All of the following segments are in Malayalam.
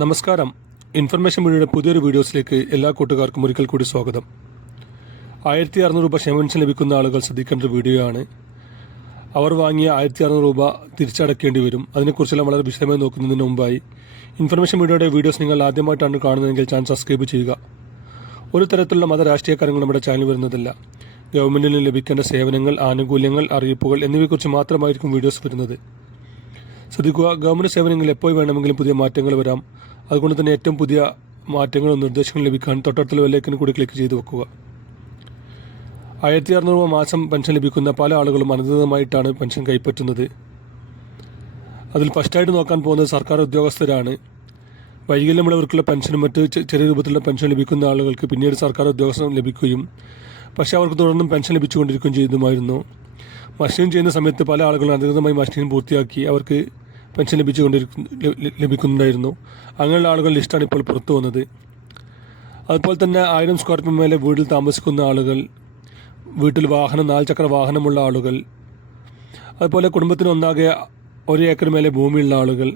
നമസ്കാരം. ഇൻഫർമേഷൻ മീഡിയയുടെ പുതിയൊരു വീഡിയോസിലേക്ക് എല്ലാ കൂട്ടുകാർക്കും ഒരിക്കൽ കൂടി സ്വാഗതം. 1600 രൂപ ക്ഷേമ പെൻഷൻ ലഭിക്കുന്ന ആളുകൾ ശ്രദ്ധിക്കേണ്ട ഒരു വീഡിയോയാണ്. അവർ വാങ്ങിയ 1600 രൂപ തിരിച്ചടക്കേണ്ടി വരും. അതിനെക്കുറിച്ചെല്ലാം വളരെ വിശദമായി നോക്കുന്നതിന് മുമ്പായി ഇൻഫർമേഷൻ മീഡിയയുടെ വീഡിയോസ് നിങ്ങൾ ആദ്യമായിട്ടാണ് കാണുന്നതെങ്കിൽ ചാനൽ സബ്സ്ക്രൈബ് ചെയ്യുക. ഒരു തരത്തിലുള്ള മത രാഷ്ട്രീയ കാര്യങ്ങൾ നമ്മുടെ ചാനൽ വരുന്നതല്ല. ഗവൺമെൻറ്റിൽ നിന്ന് ലഭിക്കേണ്ട സേവനങ്ങൾ, ആനുകൂല്യങ്ങൾ, അറിയിപ്പുകൾ എന്നിവയെക്കുറിച്ച് മാത്രമായിരിക്കും വീഡിയോസ് വരുന്നത്. ശ്രദ്ധിക്കുക, ഗവൺമെൻറ് സേവനങ്ങളിൽ എപ്പോൾ വേണമെങ്കിലും പുതിയ മാറ്റങ്ങൾ വരാം. അതുകൊണ്ട് തന്നെ ഏറ്റവും പുതിയ മാറ്റങ്ങളും നിർദ്ദേശങ്ങളും ലഭിക്കാൻ തൊട്ടടുത്തുള്ള ബെല്ലൈക്കൻ കൂടി ക്ലിക്ക് ചെയ്ത് വെക്കുക. 1600 രൂപ മാസം പെൻഷൻ ലഭിക്കുന്ന പല ആളുകളും അനധികൃതമായിട്ടാണ് പെൻഷൻ കൈപ്പറ്റുന്നത്. അതിൽ ഫസ്റ്റായിട്ട് നോക്കാൻ പോകുന്നത് സർക്കാർ ഉദ്യോഗസ്ഥരാണ്. വൈകല്യമുള്ളവർക്കുള്ള പെൻഷനും മറ്റ് ചെറിയ രൂപത്തിലുള്ള പെൻഷൻ ലഭിക്കുന്ന ആളുകൾക്ക് പിന്നീട് സർക്കാർ ഉദ്യോഗസ്ഥർ ലഭിക്കുകയും പക്ഷേ അവർക്ക് തുടർന്നും പെൻഷൻ ലഭിച്ചുകൊണ്ടിരിക്കുകയും ചെയ്തുമായിരുന്നു. മസ്റ്ററിംഗ് ചെയ്യുന്ന സമയത്ത് പല ആളുകളും അനധികൃതമായി മസ്റ്ററിംഗ് പൂർത്തിയാക്കി അവർക്ക് പെൻഷൻ ലഭിക്കുന്നുണ്ടായിരുന്നു. അങ്ങനെയുള്ള ആളുകൾ ലിസ്റ്റാണ് ഇപ്പോൾ പുറത്തു വന്നത്. അതുപോലെ തന്നെ 1000 സ്ക്വയർ ഫീറ്റ് മേലെ വീട്ടിൽ താമസിക്കുന്ന ആളുകൾ, വീട്ടിൽ വാഹനം 4 ചക്ര വാഹനമുള്ള ആളുകൾ, അതുപോലെ കുടുംബത്തിന് ഒന്നാകെ 1 ഏക്കർ മേലെ ഭൂമിയുള്ള ആളുകൾ,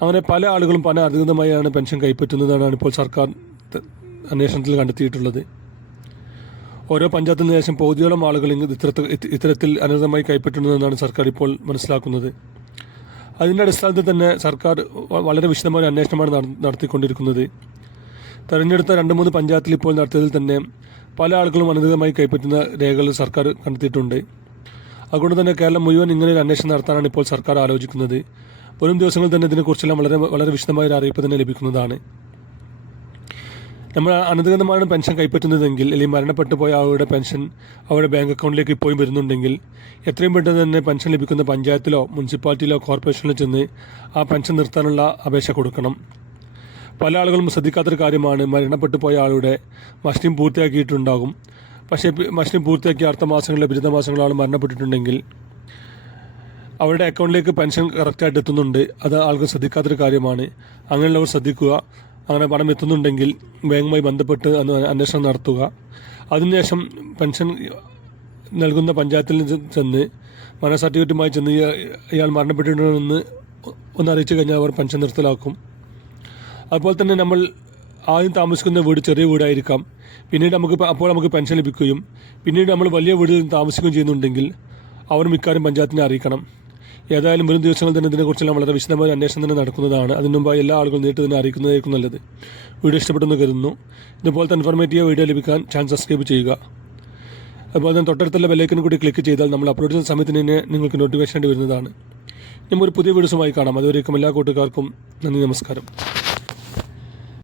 അങ്ങനെ പല ആളുകളും പല അധികൃതമായാണ് പെൻഷൻ കൈപ്പറ്റുന്നതാണ് ഇപ്പോൾ സർക്കാർ അന്വേഷണത്തിൽ കണ്ടെത്തിയിട്ടുള്ളത്. ഓരോ പഞ്ചായത്തിൽ നിന്ന് ശേഷം പകുതിയോളം ആളുകൾ ഇത്തരത്തിൽ അനധികൃതമായി കൈപ്പറ്റുന്നതെന്നാണ് സർക്കാർ ഇപ്പോൾ മനസ്സിലാക്കുന്നത്. അതിൻ്റെ അടിസ്ഥാനത്തിൽ തന്നെ സർക്കാർ വളരെ വിശദമായ അന്വേഷണമാണ് നടത്തിക്കൊണ്ടിരിക്കുന്നത്. തെരഞ്ഞെടുത്ത 2-3 പഞ്ചായത്തിൽ ഇപ്പോൾ നടത്തിയതിൽ തന്നെ പല ആളുകളും അനധികൃതമായി കൈപ്പറ്റുന്ന രേഖകൾ സർക്കാർ കണ്ടെത്തിയിട്ടുണ്ട്. അതുകൊണ്ട് തന്നെ കേരളം മുഴുവൻ ഇങ്ങനെ ഒരു അന്വേഷണം നടത്താനാണ് ഇപ്പോൾ സർക്കാർ ആലോചിക്കുന്നത്. വരും ദിവസങ്ങളിൽ തന്നെ ഇതിനെക്കുറിച്ചെല്ലാം വളരെ വിശദമായ ഒരു അറിയിപ്പ് തന്നെ ലഭിക്കുന്നതാണ്. നമ്മൾ അനധികൃതമാണ് പെൻഷൻ കൈപ്പറ്റുന്നതെങ്കിൽ, അല്ലെങ്കിൽ മരണപ്പെട്ടു പോയ ആളുടെ പെൻഷൻ അവരുടെ ബാങ്ക് അക്കൗണ്ടിലേക്ക് ഇപ്പോഴും വരുന്നുണ്ടെങ്കിൽ എത്രയും പെട്ടെന്ന് തന്നെ പെൻഷൻ ലഭിക്കുന്ന പഞ്ചായത്തിലോ മുനിസിപ്പാലിറ്റിയിലോ കോർപ്പറേഷനിലോ ചെന്ന് ആ പെൻഷൻ നിർത്താനുള്ള അപേക്ഷ കൊടുക്കണം. പല ആളുകളും ശ്രദ്ധിക്കാത്തൊരു കാര്യമാണ്, മരണപ്പെട്ടു പോയ ആളുടെ മസ്റ്ററിംഗ് പൂർത്തിയാക്കിയിട്ടുണ്ടാകും. പക്ഷേ മസ്റ്ററിംഗ് പൂർത്തിയാക്കിയ അടുത്ത മാസങ്ങളിലോ ബിരുദ മാസങ്ങളോ ആൾ മരണപ്പെട്ടിട്ടുണ്ടെങ്കിൽ അവരുടെ അക്കൗണ്ടിലേക്ക് പെൻഷൻ കറക്റ്റായിട്ട് എത്തുന്നുണ്ട്. അത് ആൾക്ക് ശ്രദ്ധിക്കാത്തൊരു കാര്യമാണ്. അങ്ങനെയുള്ളവർ ശ്രദ്ധിക്കുക. അങ്ങനെ പണം എത്തുന്നുണ്ടെങ്കിൽ ബാങ്കുമായി ബന്ധപ്പെട്ട് അന്വേഷണം നടത്തുക. അതിനുശേഷം പെൻഷൻ നൽകുന്ന പഞ്ചായത്തിൽ ചെന്ന് മരണ സർട്ടിഫിക്കറ്റുമായി ചെന്ന് ഇയാൾ മരണപ്പെട്ടിട്ടുണ്ടെന്ന് ഒന്ന് അറിയിച്ചു കഴിഞ്ഞാൽ അവർ പെൻഷൻ നിർത്തലാക്കും. അതുപോലെ തന്നെ നമ്മൾ ആദ്യം താമസിക്കുന്ന വീട് ചെറിയ വീടായിരിക്കാം. പിന്നീട് നമുക്ക് പെൻഷൻ ലഭിക്കുകയും പിന്നീട് നമ്മൾ വലിയ വീട്ടിൽ താമസിക്കുകയും ചെയ്യുന്നുണ്ടെങ്കിൽ അവർ മിക്കാരും പഞ്ചായത്തിനെ അറിയിക്കണം. ഏതായാലും വരും ദിവസങ്ങളിൽ തന്നെ ഇതിനെക്കുറിച്ചെല്ലാം വളരെ വിശദമായ അന്വേഷണം തന്നെ നടക്കുന്നതാണ്. അതിനു മുമ്പായി എല്ലാ ആളുകളും നേരിട്ട് തന്നെ അറിയിക്കുന്നതായിരിക്കും നല്ലത്. വീഡിയോ ഇഷ്ടപ്പെട്ടെന്ന് കരുതുന്നു. ഇതുപോലത്തെ ഇൻഫോർമേറ്റീവ് വീഡിയോ ലഭിക്കാൻ ചാനൽ സബ്സ്ക്രൈബ് ചെയ്യുക. അതുപോലെ തന്നെ തൊട്ടടുത്തുള്ള ബെല്ലൈക്കൻ കൂടി ക്ലിക്ക് ചെയ്താൽ നമ്മൾ അപ്ലോഡ് ചെയ്യുന്ന സമയത്തിന് തന്നെ നിങ്ങൾക്ക് നോട്ടിഫിക്കേഷൻ വരുന്നതാണ്. നമ്മൾ ഒരു പുതിയ വീഡിയോസുമായി കാണാം. അതുവരേക്കും എല്ലാ കൂട്ടുകാർക്കും നന്ദി, നമസ്കാരം.